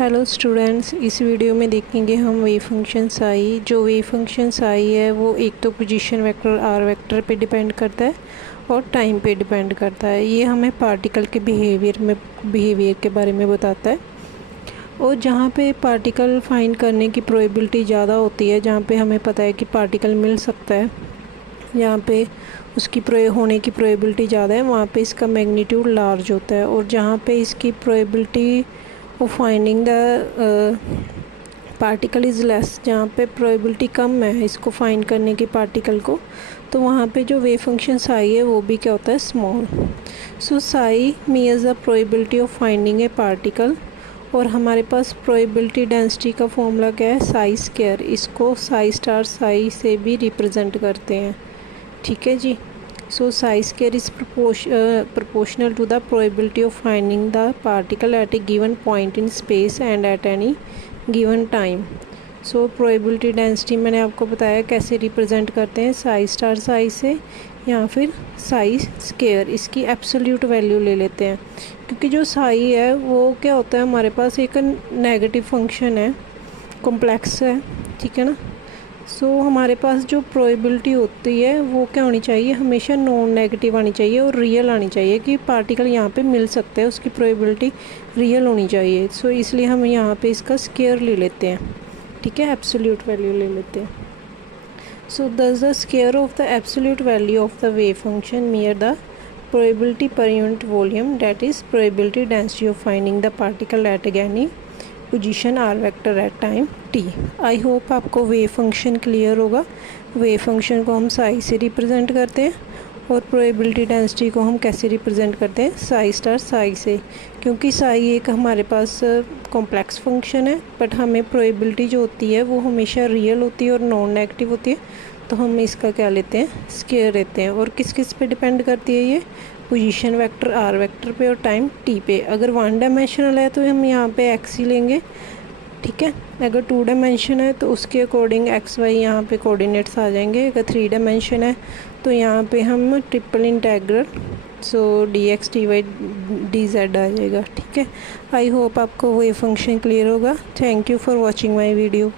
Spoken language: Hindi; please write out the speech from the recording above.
हेलो स्टूडेंट्स, इस वीडियो में देखेंगे हम वेव फंक्शन साई। जो वेव फंक्शन साई है वो एक तो पोजीशन वेक्टर आर वेक्टर पे डिपेंड करता है और टाइम पे डिपेंड करता है। ये हमें पार्टिकल के बिहेवियर के बारे में बताता है। और जहाँ पे पार्टिकल फाइंड करने की प्रोबेबिलिटी ज़्यादा होती है, जहाँ पे हमें पता है कि पार्टिकल मिल सकता है, यहाँ पे उसकी होने की प्रोबेबिलिटी ज़्यादा है, वहाँ पे इसका मैग्नीट्यूड लार्ज होता है। और जहाँ पे इसकी probability of finding the particle is less, जहाँ पे प्रोबेबिलिटी कम है इसको फाइंड करने की पार्टिकल को, तो वहाँ पे जो वेव फंक्शन साई है वो भी क्या होता है, small. So Sai measures the probability of finding A particle. और हमारे पास प्रोबेबिलिटी डेंसिटी का फॉर्मूला क्या है, साई स्क्वायर। इसको साई स्टार साई से भी रिप्रेजेंट करते हैं, ठीक है जी। So psi square is proportional to the probability of finding the particle at a given point in space and at any given time. So probability density मैंने आपको बताया कैसे रिप्रेजेंट करते हैं, साई स्टार साई से या फिर साई स्क्वायर। इसकी एब्सोल्यूट वैल्यू ले लेते हैं, क्योंकि जो साई है वो क्या होता है, हमारे पास एक नेगेटिव फंक्शन है, कॉम्प्लेक्स है, ठीक है ना। सो हमारे पास जो प्रोबेबिलिटी होती है वो क्या होनी चाहिए, हमेशा नॉन नेगेटिव आनी चाहिए और रियल आनी चाहिए कि पार्टिकल यहाँ पे मिल सकता है, उसकी प्रोबेबिलिटी रियल होनी चाहिए। सो इसलिए हम यहाँ पे इसका स्क्वायर ले लेते हैं, ठीक है, एब्सोल्यूट वैल्यू ले लेते हैं। So thus the square of the absolute value of the wave function near the probability per unit volume, that is probability density of finding the particle at any position r vector at time t. I hope आपको वेव फंक्शन क्लियर होगा। वेव फंक्शन को हम साई से रिप्रेजेंट करते हैं और प्रोबेबिलिटी डेंसिटी को हम कैसे रिप्रेजेंट करते हैं, साई स्टार साई से। क्योंकि साई एक हमारे पास कॉम्प्लेक्स फंक्शन है, बट हमें प्रोबेबिलिटी जो होती है वो हमेशा रियल होती है और नॉन नेगेटिव होती है, तो हम इसका क्या लेते हैं, स्क्वायर लेते हैं। और किस किस पे डिपेंड करती है ये, पोजीशन वेक्टर आर वेक्टर पे और टाइम टी पे। अगर वन डायमेंशनल है तो हम यहाँ पे एक्स ही लेंगे, ठीक है। अगर टू डायमेंशन है तो उसके अकॉर्डिंग एक्स वाई यहाँ पे कोऑर्डिनेट्स आ जाएंगे। अगर थ्री डायमेंशन है तो यहाँ पे हम triple integral, so d x d y d z आ जाएगा, ठीक है। आई होप आपको वेव फंक्शन क्लियर होगा। Thank you for watching my video.